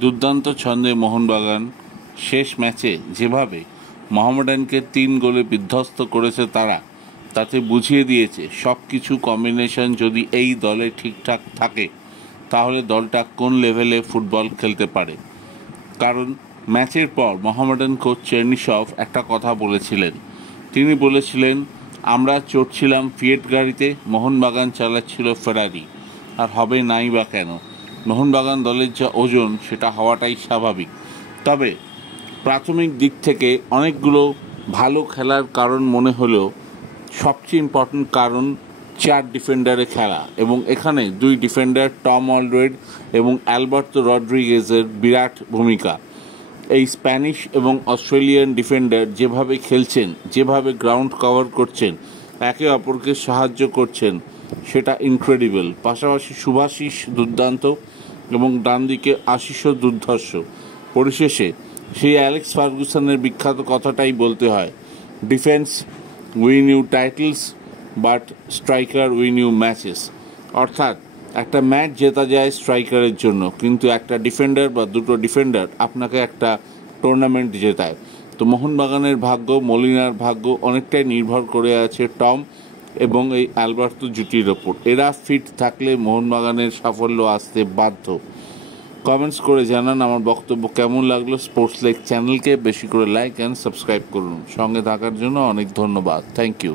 দুর্দান্ত ছন্দে মোহনবাগান শেষ ম্যাচে যেভাবে মোহামেডানকে 3 গোলে বিধ্বস্ত করেছে তাতে বুঝিয়ে দিয়েছে সব কিছু কম্বিনেশন যদি এই দলে ঠিকঠাক থাকে তাহলে দলটা কোন লেভেলে ফুটবল খেলতে পারে। কারণ ম্যাচের পর মোহামেডান কোচ চেরনিসভ একটা কথা বলেছিলেন। তিনি বলেছিলেন, আমরা চড়ছিলাম ফিয়েট গাড়িতে, মোহনবাগান চালাচ্ছিল ফেরারি, আর হবে নাই বা কেন। মোহনবাগান দলের যা ওজন সেটা হওয়াটাই স্বাভাবিক। তবে প্রাথমিক দিক থেকে অনেকগুলো ভালো খেলার কারণ মনে হলেও সবচেয়ে ইম্পর্টেন্ট কারণ 4 ডিফেন্ডারে খেলা, এবং এখানে 2 ডিফেন্ডার টম অলরেড এবং অ্যালবার্তো রড্রিগেজের বিরাট ভূমিকা। এই স্প্যানিশ এবং অস্ট্রেলিয়ান ডিফেন্ডার যেভাবে খেলছেন, যেভাবে গ্রাউন্ড কভার করছেন, একে অপরকে সাহায্য করছেন, সেটা ইনক্রেডিবল। পাশাপাশি সুভাশিস দুর্দান্ত এবং ডান দিকে আশিসও দুর্ধর্ষ। পরিশেষে সেই অ্যালেক্স ফার্গুসনের বিখ্যাত কথাটাই বলতে হয়, defence win you titles but striker win you matches. অর্থাৎ একটা ম্যাচ জেতা যায় স্ট্রাইকারের জন্য, কিন্তু একটা ডিফেন্ডার বা দুটো ডিফেন্ডার আপনাকে একটা টুর্নামেন্ট জেতায়। তো মোহনবাগানের ভাগ্য, মলিনার ভাগ্য অনেকটাই নির্ভর করে আছে টম এবং এই অ্যালবার্তো জুটির ওপর। এরা ফিট থাকলে মোহনবাগানের সাফল্য আসতে বাধ্য। কমেন্টস করে জানান আমার বক্তব্য কেমন লাগলো। স্পোর্টস লাইক চ্যানেলকে বেশি করে লাইক অ্যান্ড সাবস্ক্রাইব করুন। সঙ্গে থাকার জন্য অনেক ধন্যবাদ। Thank you.